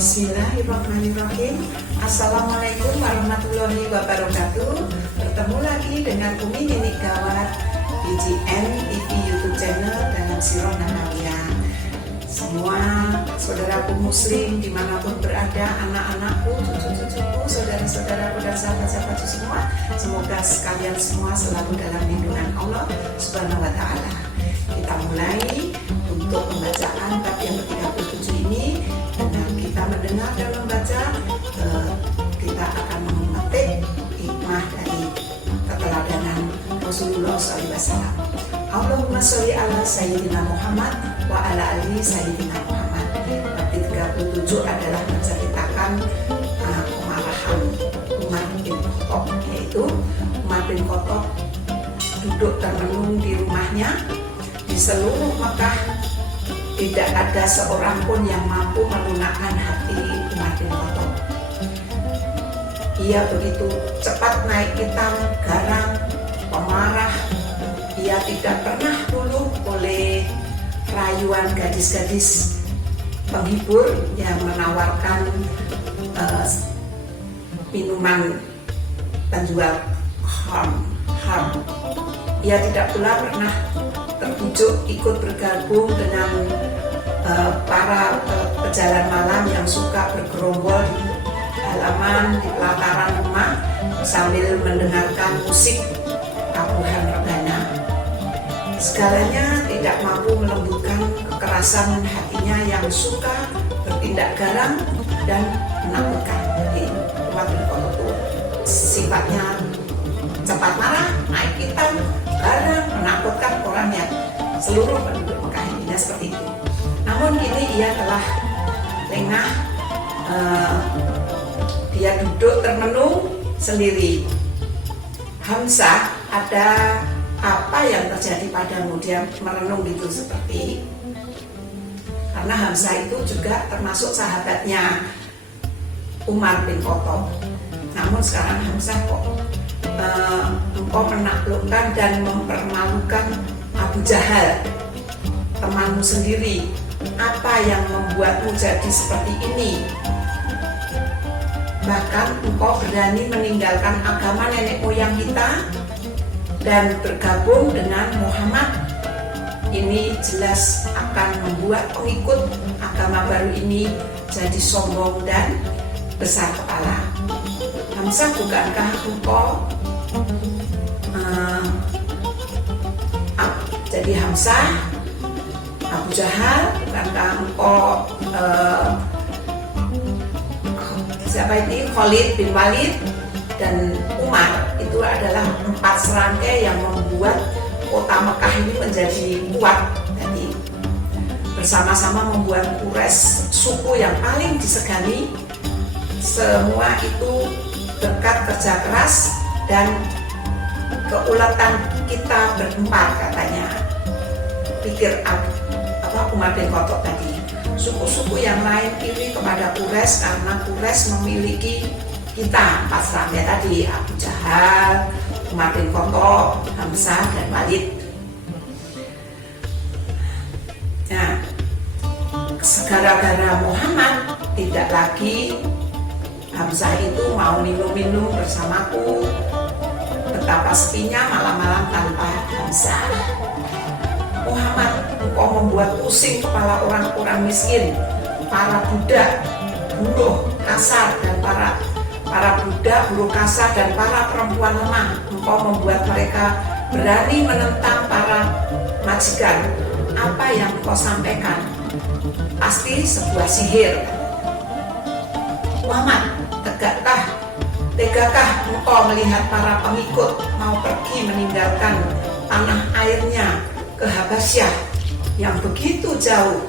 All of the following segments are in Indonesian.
Bismillahirrahmanirrahim. Assalamualaikum warahmatullahi wabarakatuh. Bertemu lagi dengan Umi Ninik Gawat di GN TV YouTube channel dalam Sirah Nabawiyah. Semua saudaraku muslim dimanapun berada, anak-anakku, cucu-cucuku, saudara-saudaraku dan sahabat-sahabatku semua, semoga kalian semua selalu dalam lindungan Allah Subhanahu wa Ta'ala. Kita mulai untuk pembacaan bab yang ke-37 ini. Dengan kita mendengar dan membaca, kita akan memetik hikmah dari keteladanan Rasulullah SAW. Allahumma sholli ala Sayyidina Muhammad wa ala ali Sayyidina Muhammad. Bab 37 adalah menceritakan kemarahan Umar bin Khattab, yaitu Umar bin Khattab duduk termenung di rumahnya. Di seluruh Mekah tidak ada seorang pun yang mampu melunakkan hati Umar bin Khattab. Ia begitu cepat naik hitam, garang, pemarah. Ia tidak pernah dulu oleh rayuan gadis-gadis penghibur yang menawarkan minuman penjual ham. Ia tidak pula pernah terbujuk ikut bergabung dengan para pejalan malam yang suka bergerombol di halaman, di pelataran rumah sambil mendengarkan musik tabuhan rebana. Segalanya tidak mampu melembutkan kekerasan hatinya yang suka bertindak garang dan menakutkan. Jadi Umar bin Khattab itu sifatnya cepat marah, naik hitam, garang, menakutkan orang yang seluruh penduduk Mekah ini seperti itu. Namun kini ia telah lengah, dia duduk termenung sendiri. Hamzah, ada apa yang terjadi padamu? Dia merenung gitu seperti, karena Hamzah itu juga termasuk sahabatnya Umar bin Khattab. Namun sekarang Hamzah kok engkau menaklukkan dan mempermalukan Abu Jahal, temanmu sendiri. Apa yang membuatmu jadi seperti ini? Bahkan engkau berani meninggalkan agama nenek moyang kita dan bergabung dengan Muhammad. Ini jelas akan membuat pengikut agama baru ini jadi sombong dan besar kepala. Hamzah, bukankah engkau jadi Hamzah, Abu Jahal, bukankah engkau siapa ini, Khalid bin Walid dan Umar, itu adalah 4 serangkai yang membuat kota Mekah ini menjadi kuat. Jadi bersama-sama membuat Quraisy, suku yang paling disegani. Semua itu berkat kerja keras dan keulatan kita berempar, katanya pikir Umar bin Khattab tadi. Suku-suku yang lain iri kepada Quraisy karena Quraisy memiliki kita 4 serangkai tadi, Abu Jahal, Umar bin Khattab, Hamzah dan Walid. Nah, gara-gara Muhammad tidak lagi Hamzah itu mau minum-minum bersamaku. Betapa sepinya malam-malam tanpa Hamzah. Muhammad, engkau membuat pusing kepala orang-orang miskin, para budak, buruh kasar dan para budak, buruh kasar dan para perempuan lemah. Engkau membuat mereka berani menentang para majikan. Apa yang engkau sampaikan pasti sebuah sihir. Muhammad, tegakah engkau melihat para pengikut mau pergi meninggalkan tanah airnya ke Habasyah yang begitu jauh?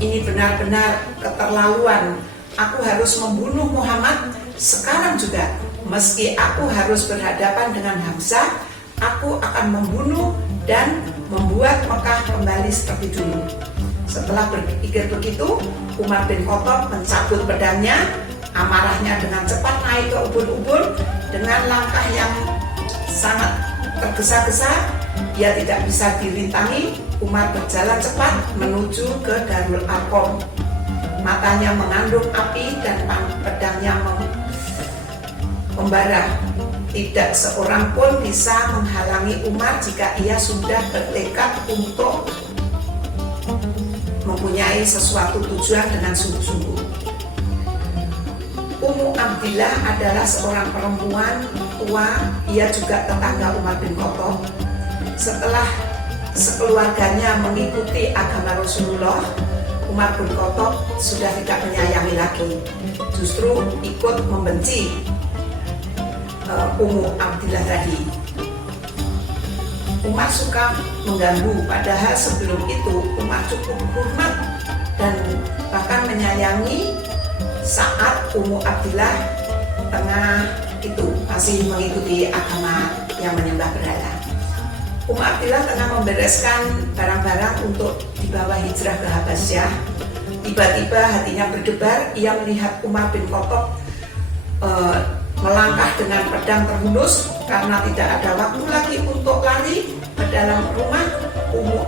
Ini benar-benar keterlaluan. Aku harus membunuh Muhammad sekarang juga. Meski aku harus berhadapan dengan Hamzah, aku akan membunuh dan membuat Mekah kembali seperti dulu. Setelah berpikir begitu, Umar bin Khattab mencabut pedangnya. Amarahnya dengan cepat naik ke ubun-ubun. Dengan langkah yang sangat tergesa-gesa, dia tidak bisa dirintangi. Umar berjalan cepat menuju ke Darul Arqam. matanya mengandung api dan pedangnya membara. Tidak seorang pun bisa menghalangi Umar jika ia sudah bertekad untuk mempunyai sesuatu tujuan dengan sungguh-sungguh. Ummu Abdillah adalah seorang perempuan tua, ia juga tetangga Umar bin Khattab. Setelah sekeluarganya mengikuti agama Rasulullah, Umar bin Khattab sudah tidak menyayangi lagi, justru ikut membenci Ummu Abdillah tadi. Umar suka mengganggu, padahal sebelum itu Umar cukup hormat dan bahkan menyayangi saat Ummu Abdillah tengah itu masih mengikuti agama yang menyembah berhala. Ummu Abdillah tengah membereskan barang-barang untuk dibawa hijrah ke Habasyah. Tiba-tiba hatinya berdebar, ia melihat Umar bin Khattab melangkah dengan pedang terhunus. Karena tidak ada waktu lagi untuk lari ke dalam rumah, Ummu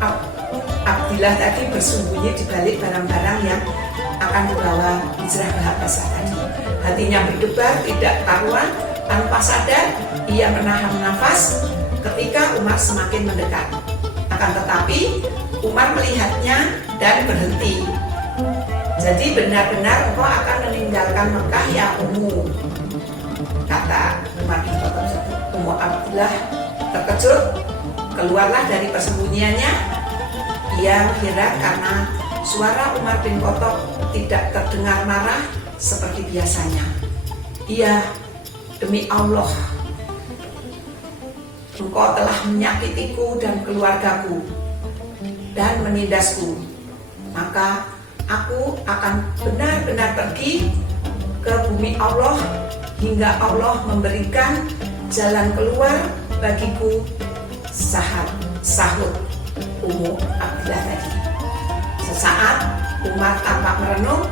Abdillah tadi bersembunyi di balik barang-barang yang akan dibawa hijrah ke Habasyah tadi. Hatinya berdebar tidak karuan, tanpa sadar ia menahan nafas ketika Umar semakin mendekat. Akan tetapi Umar melihatnya dan berhenti. Jadi benar-benar engkau akan meninggalkan Mekah ya Ummu, kata Umar bin Khattab. Ummu Abdillah terkejut, keluarlah dari persembunyiannya. Ia heran karena suara Umar bin Khattab tidak terdengar marah seperti biasanya. Ia, demi Allah, engkau telah menyakitiku dan keluargaku dan menindasku, maka aku akan benar-benar pergi ke bumi Allah hingga Allah memberikan jalan keluar bagiku, sahut Ummu Abdillah tadi. Sesaat Umar tampak merenung,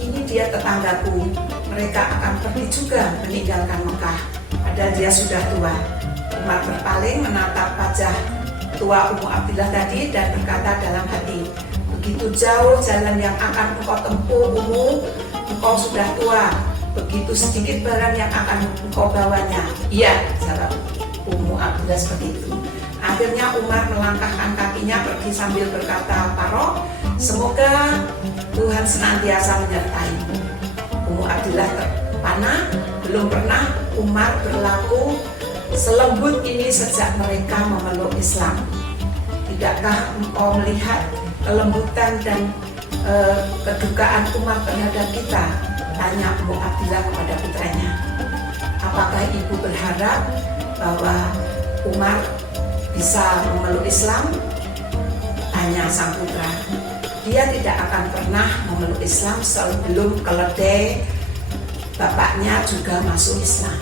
ini dia tetanggaku, mereka akan pergi juga meninggalkan Mekah, padahal dia sudah tua. Umar berpaling menatap wajah tua Ummu Abdillah tadi dan berkata dalam hati, begitu jauh jalan yang akan engkau tempuh Ummu, engkau sudah tua, begitu sedikit barang yang akan engkau bawanya. Iya, jawab Ummu Abdillah seperti itu. Akhirnya Umar melangkahkan kakinya pergi sambil berkata parok, semoga Tuhan senantiasa menyertaimu. Ummu Abdillah terpana, belum pernah Umar berlaku selembut ini sejak mereka memeluk Islam. Tidakkah engkau melihat kelembutan dan kedukaan Umar terhadap kita? Tanya Ummu Abdillah kepada putranya. Apakah ibu berharap bahwa Umar bisa memeluk Islam? Tanya sang putra. Dia tidak akan pernah memeluk Islam sebelum keledai bapaknya juga masuk Islam.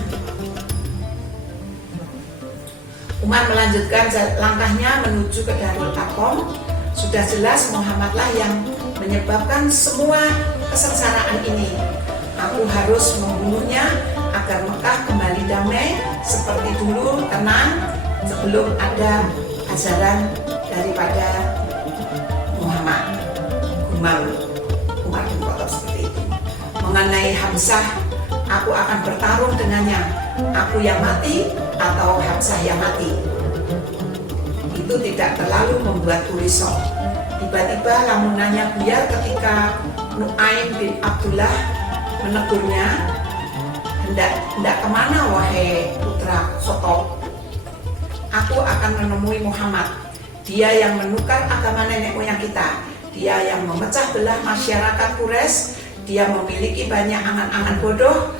Umar melanjutkan langkahnya menuju ke Darul Arqam. Sudah jelas Muhammadlah yang menyebabkan semua kesengsaraan ini. Aku harus membunuhnya agar Mekah kembali damai seperti dulu, tenang, sebelum ada ajaran daripada Muhammad. Umar bin Khattab seperti itu. Mengenai Hamzah, aku akan bertarung dengannya. Aku yang mati atau Hamzah yang mati. Itu tidak terlalu membuatku risau. Tiba-tiba lamunannya buyar ketika Nu'aim bin Abdullah menegurnya. Hendak kemana wahai putra Khattab? Aku akan menemui Muhammad. Dia yang menukar agama nenek moyang kita. Dia yang memecah belah masyarakat Quraisy. Dia memiliki banyak angan-angan bodoh.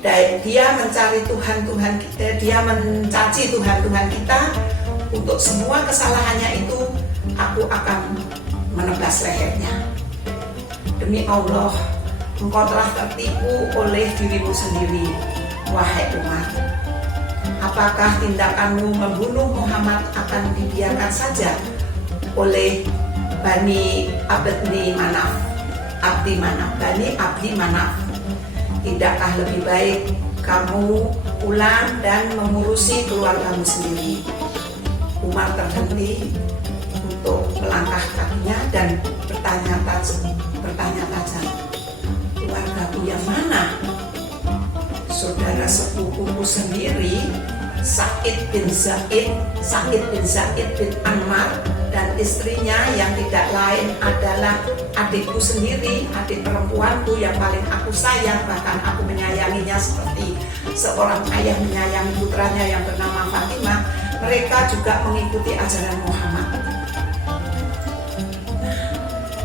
Dan dia mencari Tuhan-Tuhan kita. Dia mencaci Tuhan-Tuhan kita. Untuk semua kesalahannya itu, aku akan menebas lehernya. Demi Allah, engkau telah tertipu oleh dirimu sendiri, wahai Umar. Apakah tindakanmu membunuh Muhammad akan dibiarkan saja oleh Bani Abdi Manaf? Tidakkah lebih baik kamu pulang dan mengurusi keluargamu sendiri? Umar terhenti untuk melangkah kakinya dan bertanya tajam sepupuku sendiri, Sa'id bin Zaid bin Ammar, dan istrinya yang tidak lain adalah adikku sendiri, adik perempuanku yang paling aku sayang, bahkan aku menyayanginya seperti seorang ayah menyayangi putranya yang bernama Fatimah. Mereka juga mengikuti ajaran Muhammad.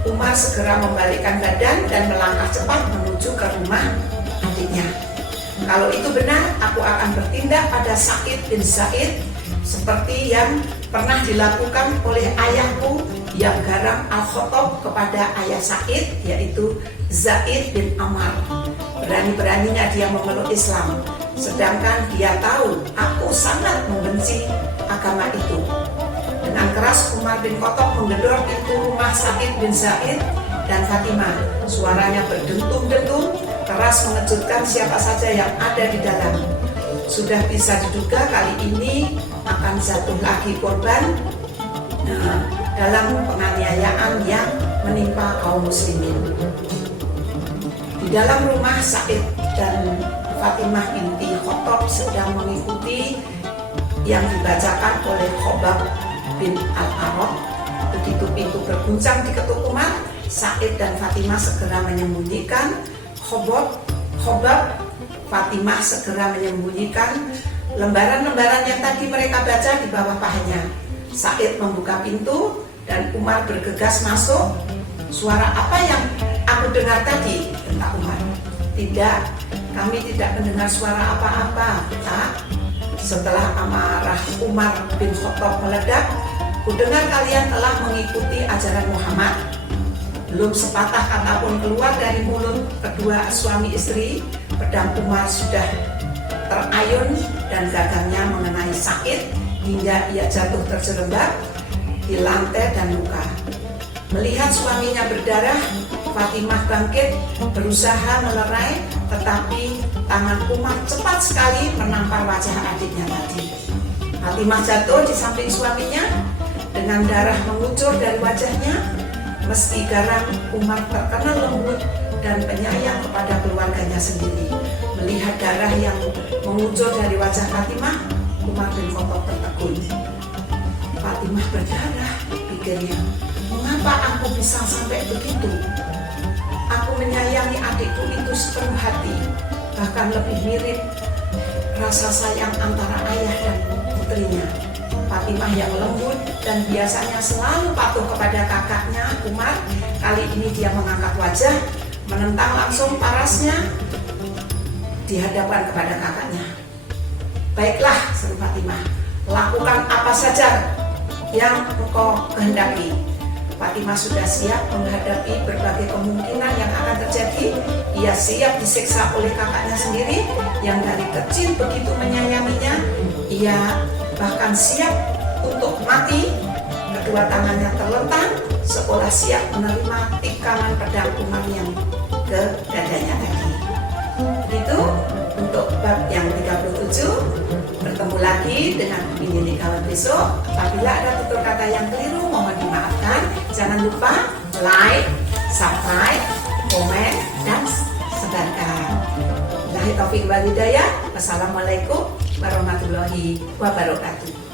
Umar segera membalikkan badan dan melangkah cepat menuju ke rumah adiknya. Kalau itu benar, aku akan bertindak pada Sa'id bin Zaid seperti yang pernah dilakukan oleh ayahku yang garang Al-Khattab kepada ayah Sa'id, yaitu Zaid bin Ammar. Berani-beraninya dia memeluk Islam, sedangkan dia tahu aku sangat membenci agama itu. Dengan keras Umar bin Khattab menggedor pintu rumah Sa'id bin Zaid dan Fatimah. Suaranya berdentum-dentum keras mengejutkan siapa saja yang ada di dalam. Sudah bisa diduga kali ini akan jatuh lagi korban dalam penganiayaan yang menimpa kaum muslimin. Di dalam rumah, Sa'id dan Fatimah binti Khattab sedang mengikuti yang dibacakan oleh Khobab bin Al-Arad. Begitu pintu berguncang diketuk Umar, Sa'id dan Fatimah segera menyembunyikan. Khobab, Fatimah segera menyembunyikan lembaran-lembaran yang tadi mereka baca di bawah pahanya. Sa'id membuka pintu dan Umar bergegas masuk. Suara apa yang aku dengar tadi? Kata Umar. Tidak, kami tidak mendengar suara apa-apa, tak. Setelah amarah Umar bin Khattab meledak, kudengar kalian telah mengikuti ajaran Muhammad. Belum sepatah kata pun keluar dari mulut kedua suami istri, pedang Umar sudah terayun dan gagangnya mengenai Sa'id hingga ia jatuh terjerembab di lantai dan luka. Melihat suaminya berdarah, Fatimah bangkit berusaha melerai, tetapi tangan Umar cepat sekali menampar wajah adiknya tadi. Fatimah jatuh di samping suaminya dengan darah mengucur dari wajahnya. Meski garang, Umar terkenal lembut dan penyayang kepada keluarganya sendiri. Melihat darah yang mengucur dari wajah Fatimah, Umar bin Khattab tertegun. Fatimah berdarah, pikirnya. Mengapa aku bisa sampai begitu? Aku menyayangi adikku itu sepenuh hati, bahkan lebih mirip rasa sayang antara ayah dan putrinya. Fatimah yang lembut dan biasanya selalu patuh kepada kakaknya Umar, kali ini dia mengangkat wajah, menentang langsung parasnya di hadapan kepada kakaknya. Baiklah, seru Fatimah, lakukan apa saja yang engkau kehendaki. Fatimah sudah siap menghadapi berbagai kemungkinan yang akan terjadi. Ia siap disiksa oleh kakaknya sendiri yang dari kecil begitu menyayanginya. Ia bahkan siap untuk mati. Kedua tangannya terlentang seolah siap menerima tikaman pedang Umar yang ke dadanya tadi. Begitu untuk bab yang 37. Bertemu lagi dengan ini kawan besok. Apabila ada tutur kata yang keliru mohon dimaafkan. Jangan lupa like, subscribe, komen, dan sebarkan. Wassalamualaikum warahmatullahi wabarakatuh.